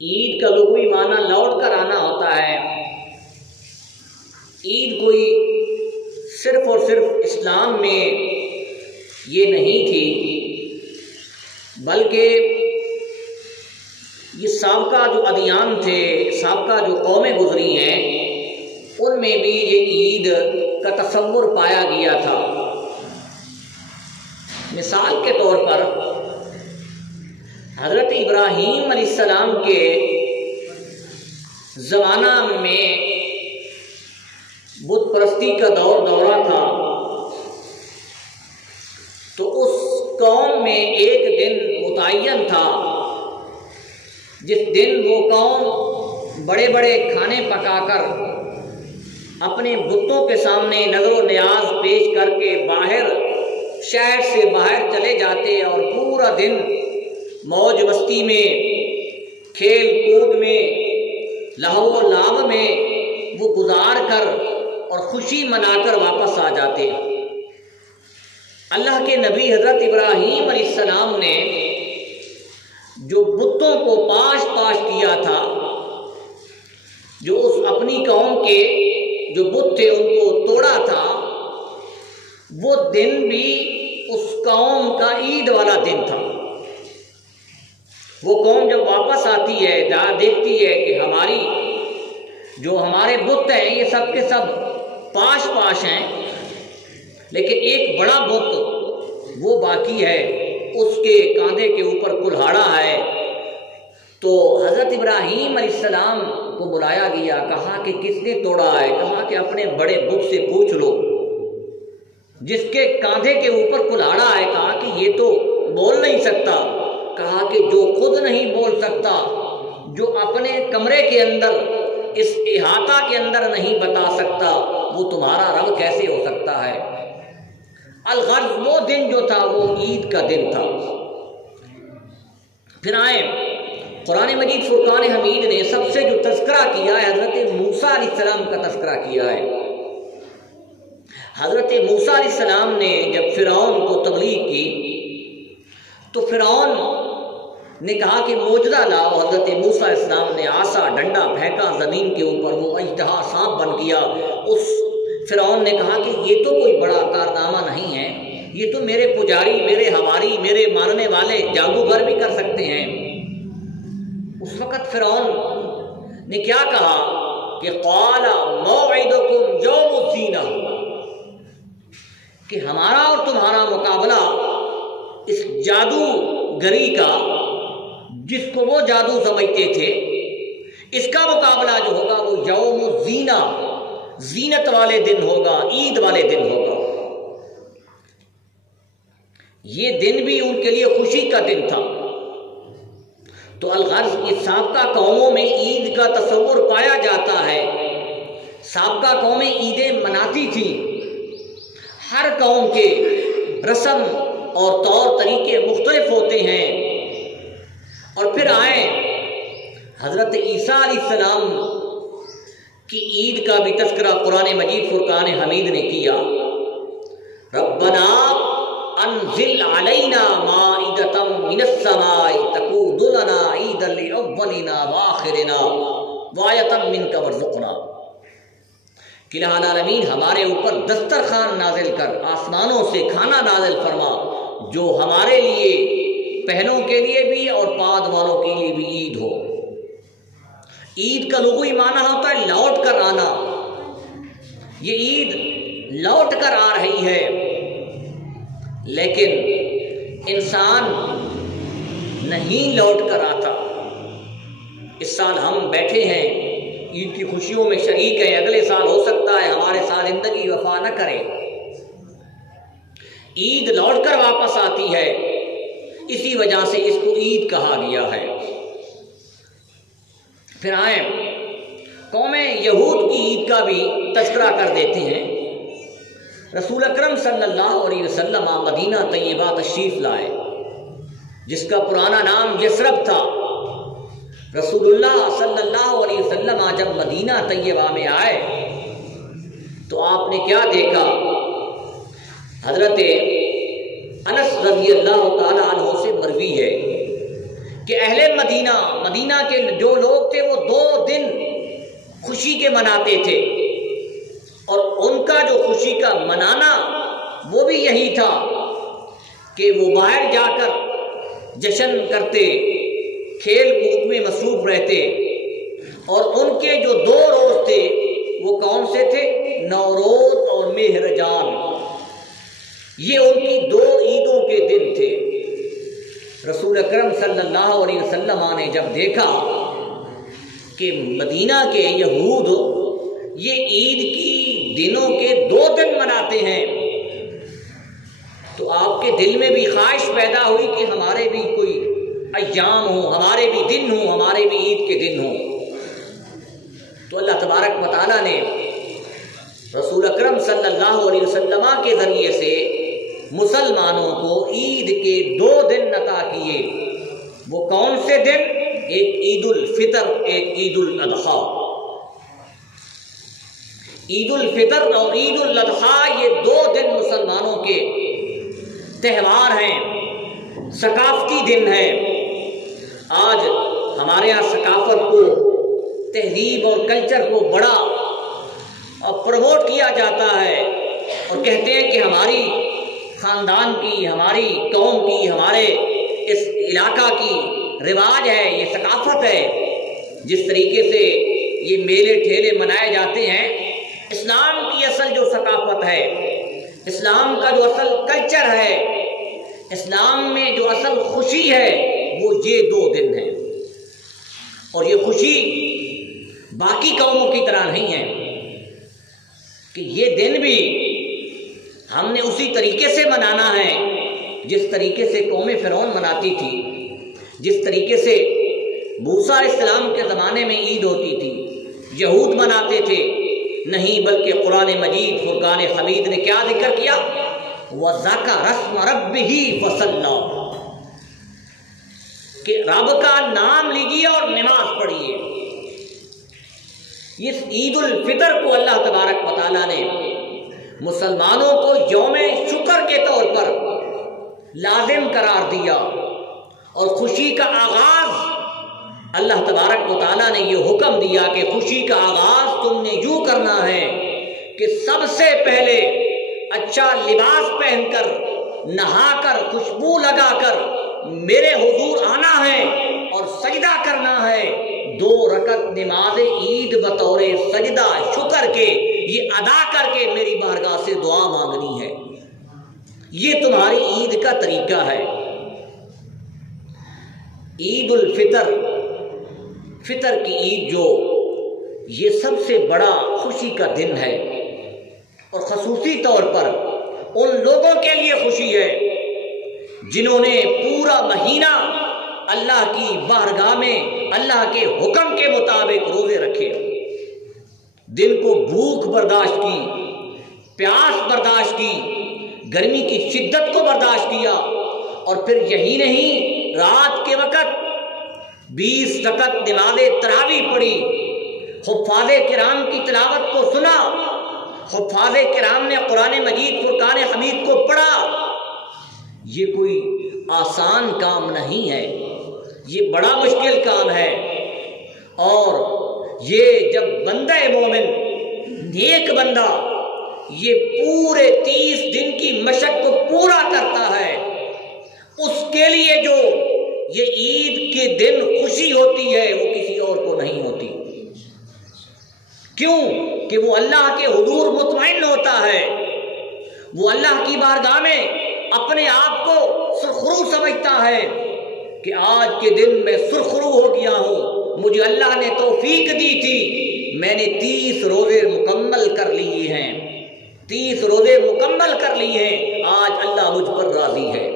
عید کا لغوی معنی لوٹ کر آنا ہوتا ہے۔ عید کوئی صرف اور صرف اسلام میں یہ نہیں تھی، بلکہ یہ سابقہ جو ادیان تھے، سابقہ جو قومیں گزری ہیں، ان میں بھی یہ عید کا تصور پایا گیا تھا۔ مثال کے طور پر حضرت ابراہیم علیہ السلام کے زمانہ میں بت پرستی کا دورہ تھا، تو اس قوم میں ایک دن متعین تھا جس دن وہ قوم بڑے بڑے کھانے پکا کر اپنے بتوں کے سامنے نظر و نیاز پیش کر کے شہر سے باہر چلے جاتے اور پورا دن موج مستی میں، کھیل کود میں، لہو و لعب میں وہ گزار کر اور خوشی منا کر واپس آ جاتے۔ اللہ کے نبی حضرت ابراہیم علیہ السلام نے جو بتوں کو پاش کیا تھا، جو اس اپنی قوم کے جو بت تھے ان کو توڑا تھا، وہ دن بھی اس قوم کا عید والا دن تھا۔ وہ قوم جب واپس آتی ہے، دیکھتی ہے کہ ہمارے بت ہیں یہ سب کے سب پاش ہیں، لیکن ایک بڑا بت وہ باقی ہے، اس کے کاندھے کے اوپر کلہاڑا ہے۔ تو حضرت ابراہیم علیہ السلام کو بلایا گیا، کہا کہ کس نے توڑا ہے؟ کہا کہ اپنے بڑے بت سے پوچھ لو جس کے کاندھے کے اوپر کلہاڑا ہے۔ کہا کہ یہ تو بول نہیں سکتا۔ کہا کہ جو خود نہیں بول سکتا، جو اپنے کمرے کے اندر اس احاطہ کے اندر نہیں بتا سکتا، وہ تمہارا رب کیسے ہو سکتا ہے؟ الغرض وہ دن جو تھا وہ عید کا دن تھا۔ پھر آئیں، قرآن مجید فرقان حمید نے سب سے جو تذکرہ کیا ہے حضرت موسیٰ علیہ السلام کا تذکرہ کیا ہے۔ حضرت موسیٰ علیہ السلام نے جب فرعون کو تبلیغ کی تو فرعون نے کہا کہ معجزہ لاؤ۔ حضرت موسیٰ علیہ السلام نے عصا ڈنڈا پھینکا زمین کے اوپر، وہ اژدہا سانپ بن گیا۔ اس فرعون نے کہا کہ یہ تو کوئی بڑا کارنامہ نہیں ہے، یہ تو میرے پجاری، میرے ہواری، میرے ماننے والے جادوگر بھی کر سکتے ہیں۔ اس وقت فرعون نے کیا کہا کہ قال موعدکم یوم الزینہ، کہ ہمارا اور تمہارا مقابلہ اس جادوگری کا، جس کو وہ جادو سمجھتے تھے، اس کا مقابلہ جو ہوگا وہ یوم الزینہ، زینت والے دن ہوگا، عید والے دن ہوگا۔ یہ دن بھی ان کے لیے خوشی کا دن تھا۔ تو الغرض یہ سابقہ قوموں میں عید کا تصور پایا جاتا ہے۔ سابقہ قومیں عیدیں مناتی تھیں، ہر قوم کے رسم اور طور طریقے مختلف ہوتے ہیں۔ اور پھر آئیں، حضرت عیسیٰ علیہ السلام کی عید کا بھی تذکرہ قرآن مجید فرقان حمید نے کیا۔ ربنا انزل علینا مائدۃ من السماء تکون لنا عیدا لاولنا وآخرنا وآیۃ منک وارزقنا، کہ الہ العالمین ہمارے اوپر دسترخوان نازل کر، آسمانوں سے کھانا نازل فرما، جو ہمارے لیے، پہنوں کے لیے بھی اور پاد والوں کے لیے بھی عید ہو۔ عید کا لغوی معنی ہوتا ہے لوٹ کر آنا۔ یہ عید لوٹ کر آ رہی ہے، لیکن انسان نہیں لوٹ کر آتا۔ اس سال ہم بیٹھے ہیں، عید کی خوشیوں میں شریک ہیں، اگلے سال ہو سکتا ہے ہمارے ساتھ زندگی وفا نہ کرے۔ عید لوٹ کر واپس آتی ہے، اسی وجہ سے اس کو عید کہا گیا ہے۔ پھر آئیں، قوم یہود کی عید کا بھی تذکرہ کر دیتے ہیں۔ رسول اکرم صلی اللہ علیہ وسلم مدینہ طیبہ تشریف لائے، جس کا پرانا نام یثرب تھا۔ رسول اللہ صلی اللہ علیہ وسلم جب مدینہ طیبہ میں آئے تو آپ نے کیا دیکھا؟ حضرت انس رضی اللہ تعالیٰ عنہ سے مروی ہے کہ اہل مدینہ کے جو لوگ تھے وہ 2 دن خوشی کے مناتے تھے، اور ان کا جو خوشی کا منانا وہ بھی یہی تھا کہ وہ باہر جا کر جشن کرتے، کھیل کود میں مصروف رہتے، اور ان کے جو 2 روز تھے وہ کون سے تھے؟ نوروز اور مہرجان، یہ ان کی 2 عیدوں کے دن تھے۔ رسول اکرم صلی اللہ علیہ وسلم نے جب دیکھا کہ مدینہ کے یہود یہ عید کی دنوں کے 2 دن مناتے ہیں، تو آپ کے دل میں بھی خواہش پیدا ہوئی کہ ہمارے بھی کوئی ایام ہوں، ہمارے بھی دن ہوں، ہمارے بھی عید کے دن ہوں۔ تو اللہ تبارک و تعالیٰ نے رسول اکرم صلی اللہ علیہ وسلم کے ذریعے سے مسلمانوں کو عید کے 2 دن عطا کیے۔ وہ کون سے دن؟ ایک عید الفطر، ایک عید الاضحیٰ۔ عید الفطر اور عید الاضحیٰ یہ 2 دن مسلمانوں کے تہوار ہیں، ثقافتی دن ہیں۔ آج ہمارے یہاں ثقافت کو، تہذیب اور کلچر کو بڑا پروموٹ کیا جاتا ہے، اور کہتے ہیں کہ ہماری خاندان کی، ہماری قوم کی، ہمارے اس علاقہ کی رواج ہے، یہ ثقافت ہے۔ جس طریقے سے یہ میلے ٹھیلے منائے جاتے ہیں، اسلام کی اصل جو ثقافت ہے، اسلام کا جو اصل کلچر ہے، اسلام میں جو اصل خوشی ہے وہ یہ 2 دن ہیں، اور یہ خوشی باقی قوموں کی طرح نہیں ہے کہ یہ دن بھی ہم نے اسی طریقے سے منانا ہے جس طریقے سے قوم فرعون مناتی تھی، جس طریقے سے موسیٰ علیہ السلام کے زمانے میں عید ہوتی تھی، یہود مناتے تھے۔ نہیں، بلکہ قرآن مجید فرقان حمید نے کیا ذکر کیا؟ وَذَكَرَ اسْمَ رَبِّهِ فَصَلَّى، کہ رب کا نام لیجیے اور نماز پڑھیے۔ اس عید الفطر کو اللہ تبارک و تعالیٰ نے مسلمانوں کو یوم شکر کے طور پر لازم قرار دیا، اور خوشی کا آغاز اللہ تبارک و تعالیٰ نے یہ حکم دیا کہ خوشی کا آغاز تم نے یوں کرنا ہے کہ سب سے پہلے اچھا لباس پہن کر، نہا کر، خوشبو لگا کر میرے حضور آنا ہے اور سجدہ کرنا ہے۔ 2 رکعت نماز عید بطور سجدہ شکر کے یہ ادا کر کے میری بارگاہ سے دعا مانگنی ہے۔ یہ تمہاری عید کا طریقہ ہے۔ عید الفطر، فطر کی عید جو یہ سب سے بڑا خوشی کا دن ہے، اور خصوصی طور پر ان لوگوں کے لیے خوشی ہے جنہوں نے پورا مہینہ اللہ کی بارگاہ میں اللہ کے حکم کے مطابق روزے رکھے، دن کو بھوک برداشت کی، پیاس برداشت کی، گرمی کی شدت کو برداشت کیا، اور پھر یہی نہیں، رات کے وقت 20 رکعت نماز تراویح پڑھی، حفاظ کرام کی تلاوت کو سنا، حفاظ کرام نے قرآن مجید فرقان حمید کو پڑھا۔ یہ کوئی آسان کام نہیں ہے، یہ بڑا مشکل کام ہے، اور یہ جب بندہ مومن، نیک بندہ، یہ پورے 30 دن کی مشق کو پورا کرتا ہے، اس کے لیے جو یہ عید کے دن خوشی ہوتی ہے وہ کسی اور کو نہیں ہوتی۔ کیوں؟ کہ وہ اللہ کے حضور مطمئن ہوتا ہے، وہ اللہ کی بارگاہ میں اپنے آپ کو سرخرو سمجھتا ہے کہ آج کے دن میں سرخرو ہو گیا ہوں، مجھے اللہ نے توفیق دی تھی، میں نے 30 روزے مکمل کر لیے ہیں، 30 روزے مکمل کر لیے ہیں، آج اللہ مجھ پر راضی ہے۔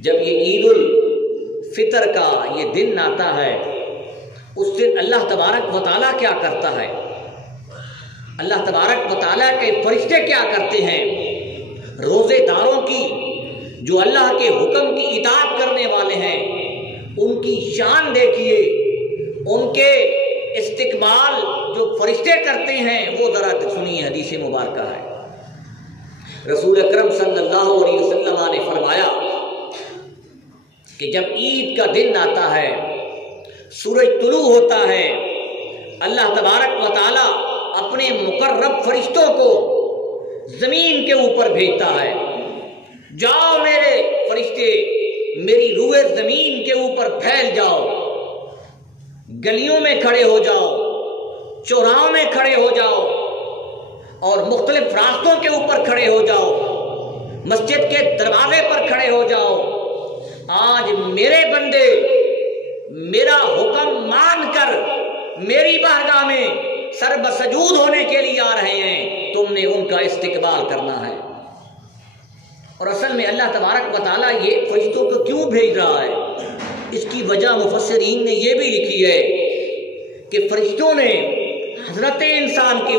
جب یہ عید الفطر کا یہ دن آتا ہے، اس دن اللہ تبارک و تعالیٰ کیا کرتا ہے؟ اللہ تبارک و تعالیٰ کے فرشتے کیا کرتے ہیں؟ روزے داروں کی، جو اللہ کے حکم کی اطاعت کرنے والے ہیں، ان کی شان دیکھیے، ان کے استقبال جو فرشتے کرتے ہیں وہ ذرا سنیے، حدیث مبارکہ ہے۔ رسول اکرم صلی اللہ علیہ وسلم نے فرمایا کہ جب عید کا دن آتا ہے، سورج طلوع ہوتا ہے، اللہ تبارک و تعالی اپنے مقرب فرشتوں کو زمین کے اوپر بھیجتا ہے، جاؤ میرے فرشتے، میری روئے زمین کے اوپر پھیل جاؤ، گلیوں میں کھڑے ہو جاؤ، چوراہوں میں کھڑے ہو جاؤ اور مختلف راستوں کے اوپر کھڑے ہو جاؤ، مسجد کے دروازے پر کھڑے ہو جاؤ۔ آج میرے بندے میرا حکم مان کر میری بارگاہ میں سر بسجود ہونے کے لیے آ رہے ہیں، تم نے ان کا استقبال کرنا ہے۔ اور اصل میں اللہ تبارک و تعالیٰ یہ فرشتوں کو کیوں بھیج رہا ہے، اس کی وجہ مفسرین نے یہ بھی لکھی ہے کہ فرشتوں نے حضرت انسان کے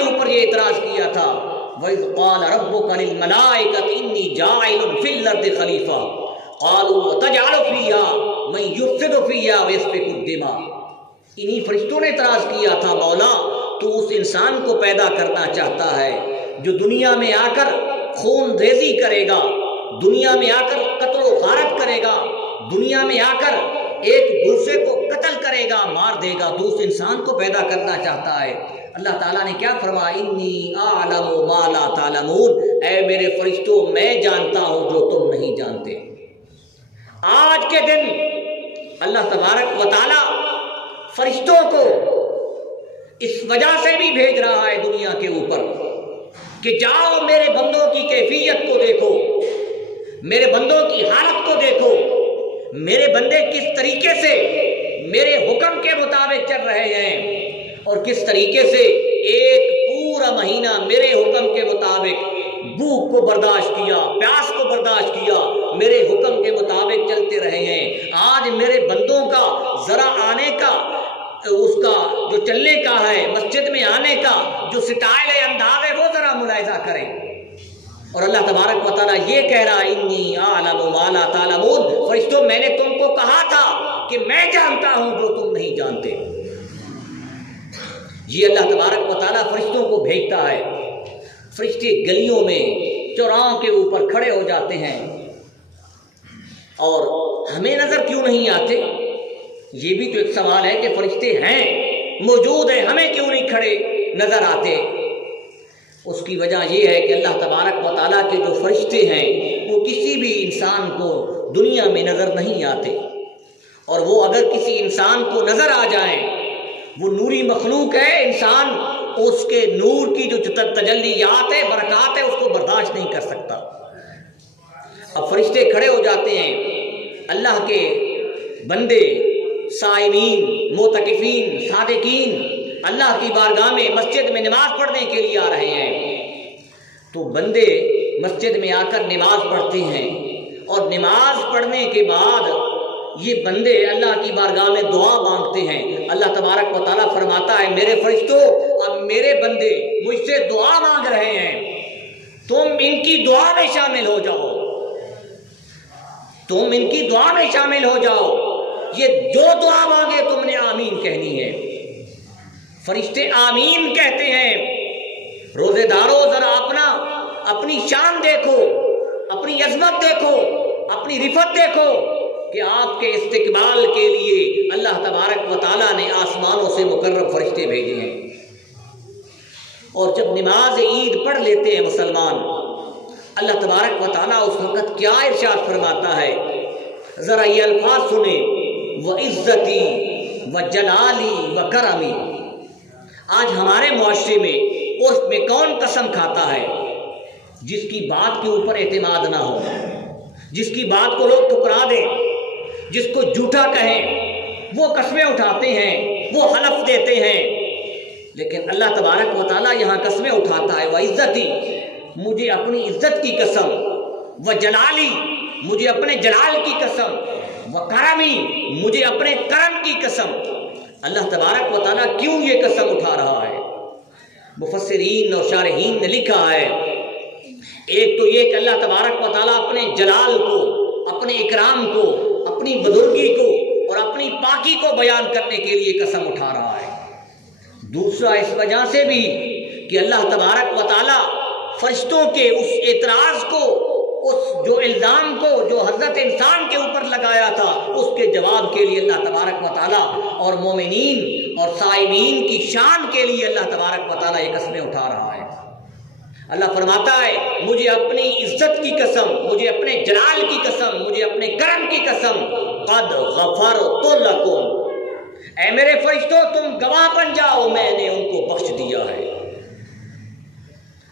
اوپر یہ اعتراض کیا تھا، وَإِذْ قَالَ رَبُّكَ لِلْمَلَائِكَةِ إِنِّي جَاعِلٌ فِي الْأَرْضِ خَلِيفَةً قَالُوا وَتَجْعَلُ فِيهَا مَن يُفْسِدُ فِيهَا وَيَسْفِكُ الدِّمَاءَ۔ انہی فرشتوں نے اعتراض کیا تھا، مولا تو اس انسان کو پیدا کرنا چاہتا ہے جو دنیا میں آ کر خون ریزی کرے گا، دنیا میں آ کر قتل و غارت کرے گا، دنیا میں آ کر ایک دوسرے کو قتل کرے گا، مار دے گا، تو اس انسان کو پیدا کرنا چاہتا ہے۔ اللہ تعالیٰ نے کیا فرمایا، انی اعلم ما لا تعلمون، اے میرے فرشتوں میں جانتا ہوں جو تم نہیں جانتے۔ آج کے دن اللہ تبارک و تعالیٰ فرشتوں کو اس وجہ سے بھی بھیج رہا ہے دنیا کے اوپر کہ جاؤ میرے بندوں کی کیفیت کو دیکھو، میرے بندوں کی حالت کو دیکھو، میرے بندے کس طریقے سے میرے حکم کے مطابق چل رہے ہیں اور کس طریقے سے ایک پورا مہینہ میرے حکم کے مطابق بھوک کو برداشت کیا، پیاس کو برداشت کیا، میرے حکم کے مطابق چلتے رہے ہیں۔ آج میرے بندوں کا ذرا آنے کا، اس کا جو چلنے کا ہے، مسجد میں آنے کا جو سٹائل ہے، انداز ہے، وہ ذرا ملاحظہ کریں۔ اور اللہ تبارک و تعالیٰ یہ کہہ رہا ہے، انی اعلم ما لا تعلمون، فرشتوں میں نے تم کو کہا تھا کہ میں جانتا ہوں جو تم نہیں جانتے۔ یہ اللہ تبارک و تعالیٰ فرشتوں کو بھیجتا ہے، فرشتے گلیوں میں چوراہوں کے اوپر کھڑے ہو جاتے ہیں، اور ہمیں نظر کیوں نہیں آتے؟ یہ بھی تو ایک سوال ہے کہ فرشتے ہیں، موجود ہیں، ہمیں کیوں نہیں کھڑے نظر آتے؟ اس کی وجہ یہ ہے کہ اللہ تبارک و تعالیٰ کے جو فرشتے ہیں وہ کسی بھی انسان کو دنیا میں نظر نہیں آتے، اور وہ اگر کسی انسان کو نظر آ جائیں، وہ نوری مخلوق ہے، انسان اس کے نور کی جو تجلیات ہے، برکات ہے، اس کو برداشت نہیں کر سکتا۔ اب فرشتے کھڑے ہو جاتے ہیں، اللہ کے بندے، صائمین، معتکفین، صادقین اللہ کی بارگاہ میں مسجد میں نماز پڑھنے کے لیے آ رہے ہیں، تو بندے مسجد میں آ کر نماز پڑھتے ہیں، اور نماز پڑھنے کے بعد یہ بندے اللہ کی بارگاہ میں دعا مانگتے ہیں۔ اللہ تبارک و تعالیٰ فرماتا ہے، میرے فرشتوں، اب میرے بندے مجھ سے دعا مانگ رہے ہیں، تم ان کی دعا میں شامل ہو جاؤ، تم ان کی دعا میں شامل ہو جاؤ، یہ جو دعا مانگے تم نے آمین کہنی ہے۔ فرشتے آمین کہتے ہیں۔ روزے داروں ذرا اپنی شان دیکھو، اپنی عظمت دیکھو، اپنی رفت دیکھو کہ آپ کے استقبال کے لیے اللہ تبارک و تعالیٰ نے آسمانوں سے مقرب فرشتے بھیجے ہیں۔ اور جب نماز عید پڑھ لیتے ہیں مسلمان، اللہ تبارک و تعالیٰ اس وقت کیا ارشاد فرماتا ہے، ذرا یہ الفاظ سنیں، وَعِزَّتِي وَجَلَالِي وَكَرَمِي۔ آج ہمارے معاشرے میں عرف میں کون قسم کھاتا ہے؟ جس کی بات کے اوپر اعتماد نہ ہو، جس کی بات کو لوگ ٹھکرا دیں، جس کو جھوٹا کہیں، وہ قسمیں اٹھاتے ہیں، وہ حلف دیتے ہیں۔ لیکن اللہ تبارک و تعالیٰ یہاں قسمیں اٹھاتا ہے، وَعِزَّتِي، مجھے اپنی عزت کی قسم، وَجَلَالِي، مجھے اپنے جلال کی قسم، وَكَرَمِي، مجھے اپنے کرم کی قسم۔ اللہ تبارک و تعالیٰ کیوں یہ قسم اٹھا رہا ہے؟ مفسرین اور شارحین نے لکھا ہے، ایک تو یہ کہ اللہ تبارک و تعالیٰ اپنے جلال کو، اپنے اکرام کو، اپنی بزرگی کو اور اپنی پاکی کو بیان کرنے کے لیے قسم اٹھا رہا ہے۔ دوسرا اس وجہ سے بھی کہ اللہ تبارک و تعالیٰ فرشتوں کے اس اعتراض کو، اس جو الزام کو جو حضرت انسان کے اوپر لگایا تھا اس کے جواب کے لیے اللہ تبارک و تعالیٰ اور مومنین اور صائمین کی شان کے لیے اللہ تبارک و تعالیٰ یہ قسمیں اٹھا رہا ہے۔ اللہ فرماتا ہے مجھے اپنی عزت کی قسم، مجھے اپنے جلال کی قسم، مجھے اپنے کرم کی قسم، قد غفرت لکم، اے میرے فرشتوں تم گواہ بن جاؤ، میں نے ان کو بخش دیا ہے۔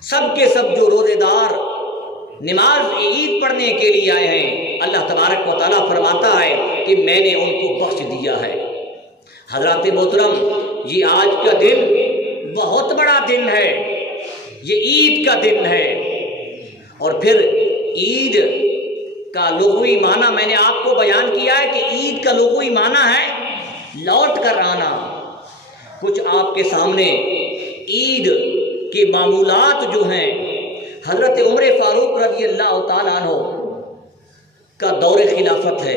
سب کے سب جو روزے دار نماز عید پڑھنے کے لیے آئے ہیں، اللہ تبارک و تعالیٰ فرماتا ہے کہ میں نے ان کو بخش دیا ہے۔ حضرات محترم، یہ آج کا دن بہت بڑا دن ہے، یہ عید کا دن ہے۔ اور پھر عید کا لغوی معنی میں نے آپ کو بیان کیا ہے کہ عید کا لغوی معنی ہے لوٹ کر آنا۔ کچھ آپ کے سامنے عید کے معمولات جو ہیں، حضرت عمر فاروق رضی اللہ تعالیٰ عنہ کا دور خلافت ہے،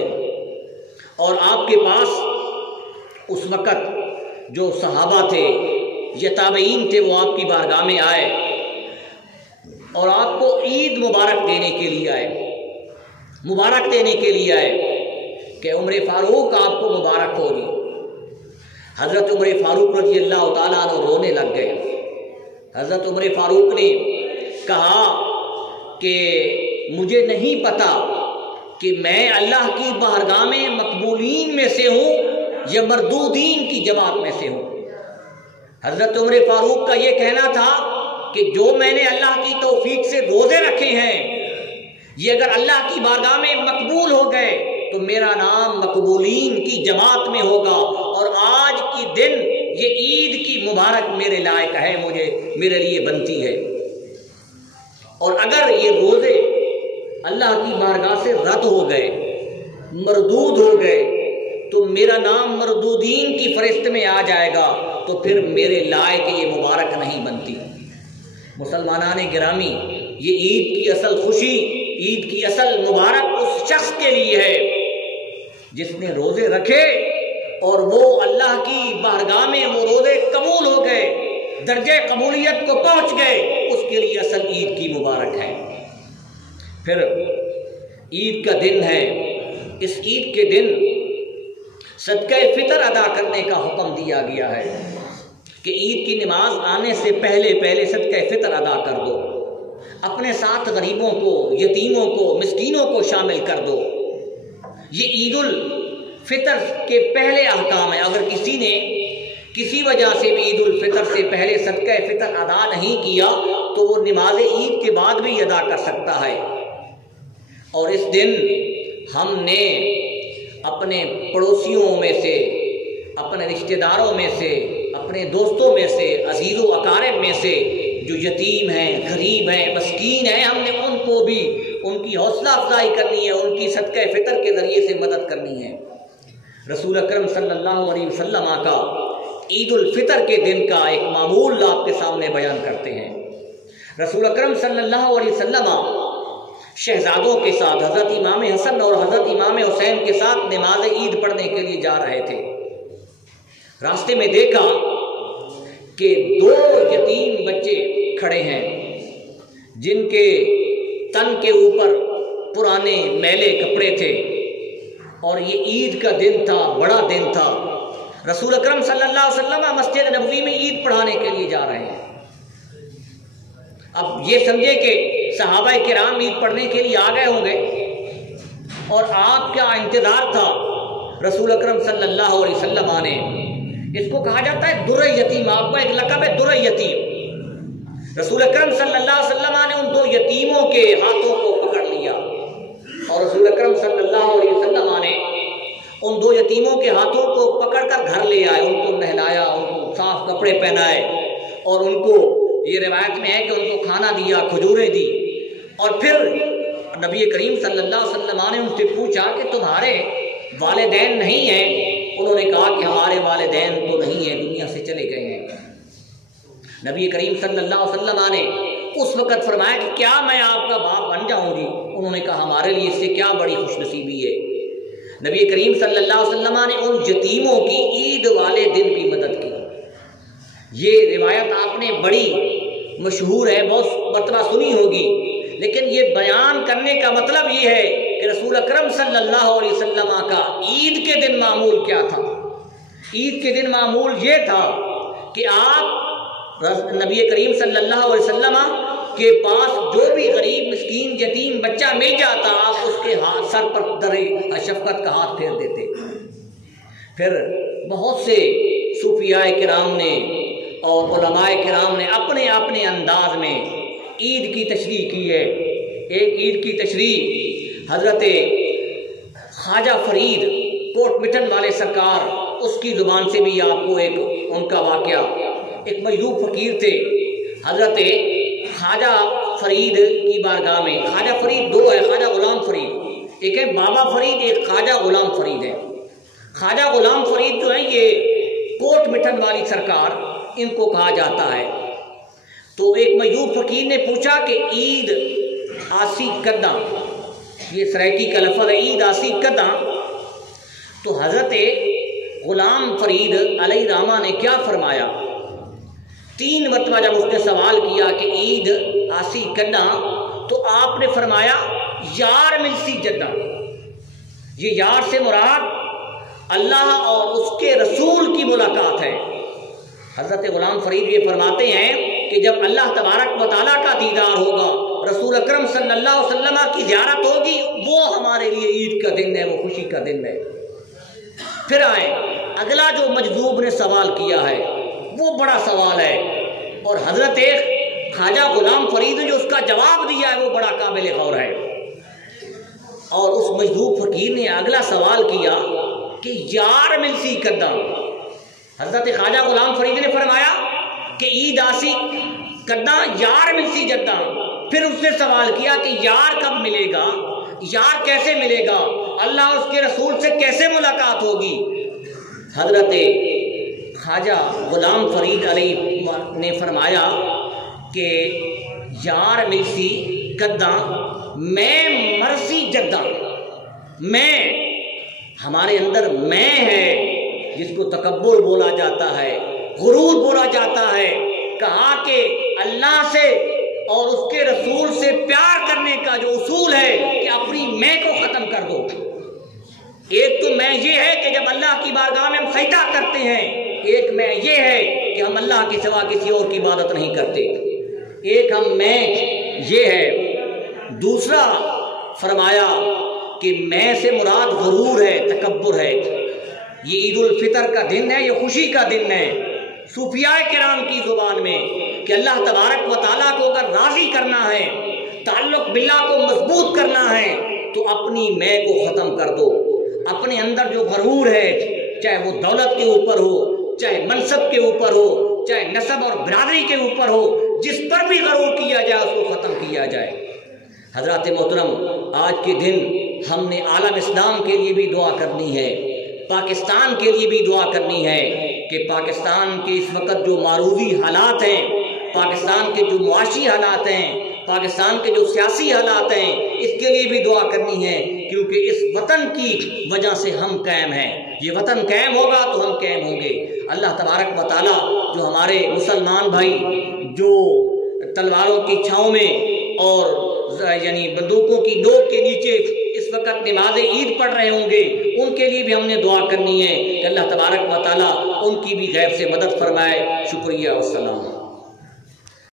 اور آپ کے پاس اس وقت جو صحابہ تھے یا تابعین تھے وہ آپ کی بارگاہ میں آئے اور آپ کو عید مبارک دینے کے لیے آئے، مبارک دینے کے لیے آئے کہ عمر فاروق آپ کو مبارک ہوگی۔ حضرت عمر فاروق رضی اللہ تعالیٰ عنہ رونے لگ گئے۔ حضرت عمر فاروق نے کہا کہ مجھے نہیں پتا کہ میں اللہ کی بارگاہ میں مقبولین میں سے ہوں یا مردودین کی جماعت میں سے ہوں۔ حضرت عمر فاروق کا یہ کہنا تھا کہ جو میں نے اللہ کی توفیق سے روزے رکھے ہیں یہ اگر اللہ کی بارگاہ میں مقبول ہو گئے تو میرا نام مقبولین کی جماعت میں ہوگا، اور آج کی دن یہ عید کی مبارک میرے لائق ہے، میرے لیے بنتی ہے۔ اور اگر یہ روزے اللہ کی بارگاہ سے رد ہو گئے، مردود ہو گئے، تو میرا نام مردودین کی فہرست میں آ جائے گا، تو پھر میرے لائق یہ مبارک نہیں بنتی۔ مسلمانان گرامی، یہ عید کی اصل خوشی، عید کی اصل مبارک اس شخص کے لیے ہے جس نے روزے رکھے اور وہ اللہ کی بارگاہ میں وہ روزے قبول ہو گئے، درجہ قبولیت کو پہنچ گئے، اس کے لیے اصل عید کی مبارک ہے۔ پھر عید کا دن ہے، اس عید کے دن صدقہ فطر ادا کرنے کا حکم دیا گیا ہے کہ عید کی نماز آنے سے پہلے صدقہ فطر ادا کر دو، اپنے ساتھ غریبوں کو، یتیموں کو، مسکینوں کو شامل کر دو۔ یہ عید الفطر کے پہلے احکام ہے۔ اگر کسی نے کسی وجہ سے بھی عید الفطر سے پہلے صدقہ فطر ادا نہیں کیا تو وہ نماز عید کے بعد بھی ادا کر سکتا ہے۔ اور اس دن ہم نے اپنے پڑوسیوں میں سے، اپنے رشتہ داروں میں سے، اپنے دوستوں میں سے، عزیز و اقارب میں سے جو یتیم ہیں، غریب ہیں، مسکین ہیں، ہم نے ان کو بھی ان کی حوصلہ افزائی کرنی ہے، ان کی صدقہ فطر کے ذریعے سے مدد کرنی ہے۔ رسول اکرم صلی اللہ علیہ وسلم کا عید الفطر کے دن کا ایک معمول آپ کے سامنے بیان کرتے ہیں۔ رسول اکرم صلی اللہ علیہ وسلم شہزادوں کے ساتھ حضرت امام حسن اور حضرت امام حسین کے ساتھ نماز عید پڑھنے کے لیے جا رہے تھے۔ راستے میں دیکھا کہ دو یتیم بچے کھڑے ہیں جن کے تن کے اوپر پرانے میلے کپڑے تھے، اور یہ عید کا دن تھا، بڑا دن تھا۔ رسول اکرم صلی اللہ علیہ وسلم مسجد نبوی میں عید پڑھانے کے لیے جا رہے ہیں۔ اب یہ سمجھے کہ صحابہ کرام عید پڑھنے کے لیے آ گئے ہوں گے، اور آپ کا انتظار تھا۔ رسول اکرم صلی اللہ علیہ وسلم نے، اس کو کہا جاتا ہے در یتیم، آپ کو ایک لقب ہے در یتیم۔ رسول اکرم صلی اللہ علیہ وسلم نے ان دو یتیموں کے ہاتھوں کو پکڑ لیا، اور رسول اکرم صلی اللہ علیہ وسلم نے ان دو یتیموں کے ہاتھوں کو پکڑ کر گھر لے آئے، ان کو نہلایا، ان کو صاف کپڑے پہنائے، اور ان کو یہ روایت میں ہے کہ ان کو کھانا دیا، کھجوریں دی۔ اور پھر نبی کریم صلی اللہ علیہ وسلم نے ان سے پوچھا کہ تمہارے والدین نہیں ہیں؟ انہوں نے کہا کہ ہمارے والدین تو نہیں ہیں، دنیا سے چلے گئے ہیں۔ نبی کریم صلی اللہ علیہ وسلم نے اس وقت فرمایا کہ کیا میں آپ کا باپ بن جاؤں گی؟ انہوں نے کہا ہمارے لیے اس سے کیا بڑی خوش نصیبی ہے۔ نبی کریم صلی اللہ علیہ وسلم نے ان یتیموں کی عید والے دن بھی مدد کی۔ یہ روایت آپ نے بڑی مشہور ہے، بہت مرتبہ سنی ہوگی لیکن یہ بیان کرنے کا مطلب یہ ہے کہ رسول اکرم صلی اللہ علیہ وسلم کا عید کے دن معمول کیا تھا؟ عید کے دن معمول یہ تھا کہ آپ نبی کریم صلی اللہ علیہ وسلم کے پاس جو بھی غریب مسکین یتیم بچہ مل جاتا آپ اس کے سر پر در شفقت کا ہاتھ پھیر دیتے۔ پھر بہت سے صوفیاء کرام نے اور علماء کرام نے اپنے اپنے انداز میں عید کی تشریح کی ہے۔ ایک عید کی تشریح حضرت خواجہ فرید کوٹ مٹن والے سرکار، اس کی زبان سے بھی آپ کو ایک ان کا واقعہ، ایک مجذوب فقیر تھے حضرت خواجہ فرید کی بارگاہ میں۔ خواجہ فرید دو ہے، خواجہ غلام فرید، ایک ہے بابا فرید، ایک خواجہ غلام فرید ہے۔ خواجہ غلام فرید جو ہے یہ کوٹ مٹن والی سرکار ان کو کہا جاتا ہے۔ تو ایک مجذوب فقیر نے پوچھا کہ عید آسی کداں، یہ سرائکی کا لفظ ہے، عید آسی کداں، تو حضرت غلام فرید علیہ رحمہ نے کیا فرمایا؟ 3 مرتبہ جب اس نے سوال کیا کہ عید آسی کداں، تو آپ نے فرمایا یار ملسی جداں۔ یہ یار سے مراد اللہ اور اس کے رسول کی ملاقات ہے۔ حضرت غلام فرید یہ فرماتے ہیں کہ جب اللہ تبارک و تعالیٰ کا دیدار ہوگا، رسول اکرم صلی اللہ علیہ وسلم کی زیارت ہوگی، وہ ہمارے لیے عید کا دن ہے، وہ خوشی کا دن ہے۔ پھر آئے اگلا جو مجذوب نے سوال کیا ہے وہ بڑا سوال ہے، اور حضرت خواجہ غلام فرید نے جو اس کا جواب دیا ہے وہ بڑا قابل غور ہے۔ اور اس مجذوب فقیر نے اگلا سوال کیا کہ یار ملسی کداں۔ حضرت خواجہ غلام فرید نے فرمایا کہ عید آسی کداں یار ملسی جداں۔ پھر اس نے سوال کیا کہ یار کب ملے گا، یار کیسے ملے گا، اللہ اس کے رسول سے کیسے ملاقات ہوگی؟ حضرت خواجہ غلام فرید علیہ نے فرمایا کہ یار ملسی کداں میں مرسی جداں۔ میں، ہمارے اندر میں ہے جس کو تکبر بولا جاتا ہے، غرور بولا جاتا ہے۔ کہا کہ اللہ سے اور اس کے رسول سے پیار کرنے کا جو اصول ہے کہ اپنی میں کو ختم کر دو۔ ایک تو میں یہ ہے کہ جب اللہ کی بارگاہ میں ہم سجدہ کرتے ہیں، ایک میں یہ ہے کہ ہم اللہ کے سوا کسی اور کی عبادت نہیں کرتے۔ ایک ہم میں یہ ہے۔ دوسرا فرمایا کہ میں سے مراد غرور ہے، تکبر ہے۔ یہ عید الفطر کا دن ہے، یہ خوشی کا دن ہے صوفیاء کرام کی زبان میں کہ اللہ تبارک و تعالیٰ کو اگر راضی کرنا ہے، تعلق باللہ کو مضبوط کرنا ہے، تو اپنی میں کو ختم کر دو۔ اپنے اندر جو غرور ہے، چاہے وہ دولت کے اوپر ہو، چاہے منصب کے اوپر ہو، چاہے نسب اور برادری کے اوپر ہو، جس پر بھی غرور کیا جائے اس کو ختم کیا جائے۔ حضرات محترم، آج کے دن ہم نے عالم اسلام کے لیے بھی دعا کرنی ہے، پاکستان کے لیے بھی دعا کرنی ہے کہ پاکستان کے اس وقت جو معروضی حالات ہیں، پاکستان کے جو معاشی حالات ہیں، پاکستان کے جو سیاسی حالات ہیں، اس کے لیے بھی دعا کرنی ہے، کیونکہ اس وطن کی وجہ سے ہم قائم ہیں۔ یہ وطن قائم ہوگا تو ہم قائم ہوں گے۔ اللہ تبارک و تعالیٰ جو ہمارے مسلمان بھائی جو تلواروں کی چھاؤں میں اور یعنی بندوقوں کی نوک کے نیچے اس وقت نماز عید پڑھ رہے ہوں گے، ان کے لیے بھی ہم نے دعا کرنی ہے کہ اللہ تبارک و تعالیٰ ان کی بھی غیب سے مدد فرمائے۔ شکریہ، والسلام۔